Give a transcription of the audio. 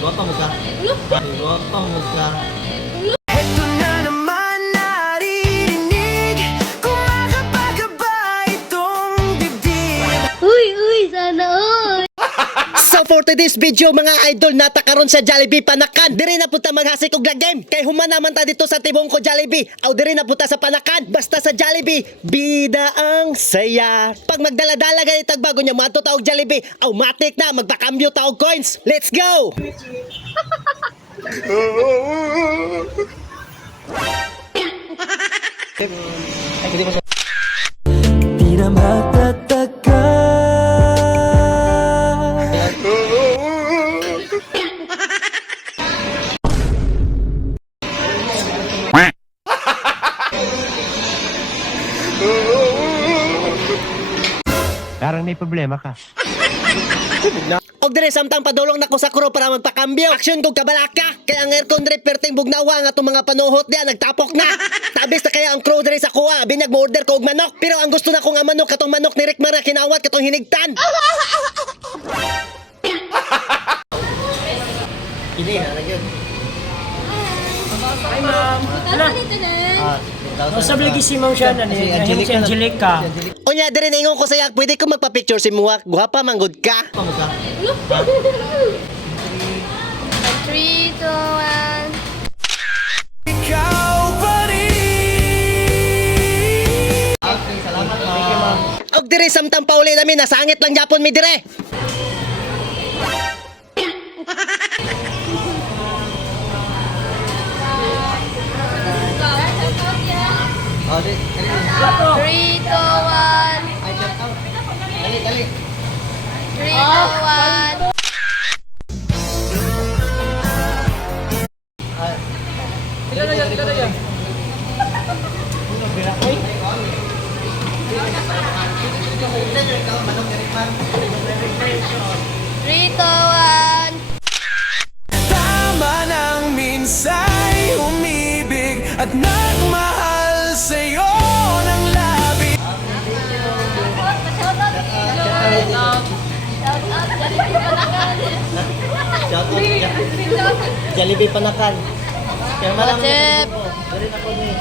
Igoto mo ka. Igoto mo ka. Ito na naman narinig, kumakabagaba itong dibdib. Uy, sana all. So for today's video mga idol, natakaron sa Jollibee Panakan. Diri na punta maghasik og game. Kay humanaman ta dito sa tibong ko Jollibee. Aw diri na punta sa Panakan. Basta sa Jollibee, bida ang saya. Pag magdala-dala ganit tag bago nya mato ta og Jollibee, aw matik na magpakambyo ta og coins. Let's go. Di na matatagal. Parang may problema ka. Og dire samtang padulong nako sa kuro para magpakambyo. Aksyon kog kabalaka. Kaya ang aircon dire perting bugnawa nga itong mga panuhot diya nagtapok na. Tabis na kaya ang crew dire sa kuha. Binag mo order ko og manok. Pero ang gusto na ko nga manok katong manok ni Rick Mara kinawat katong hinigtan. Hindi na nagyod. Hi, ma'am. Ala, usab lagi si Ma'am siya na ni. Nahimo si Angelica. Unya dire ningon ko saya pwede ko magpa-picture si Muwak. Guwapa manggod ka. Igoto mo ka. 3, 2, 1. Ikaw pa rin. Okay, salamat ma'am. Og dire samtang pauli namin nasangit lang japon mi dire. Oh, dali. 3, 2, 1. Ay, shout out. Dali, dali. 3, 2, 1. Three, two, one. Tama nang minsa'y umibig at nagmahal sa'yo ng labi. Shout out. Jollibee Panakan. Kaya malang What's up? Dali na ko ni.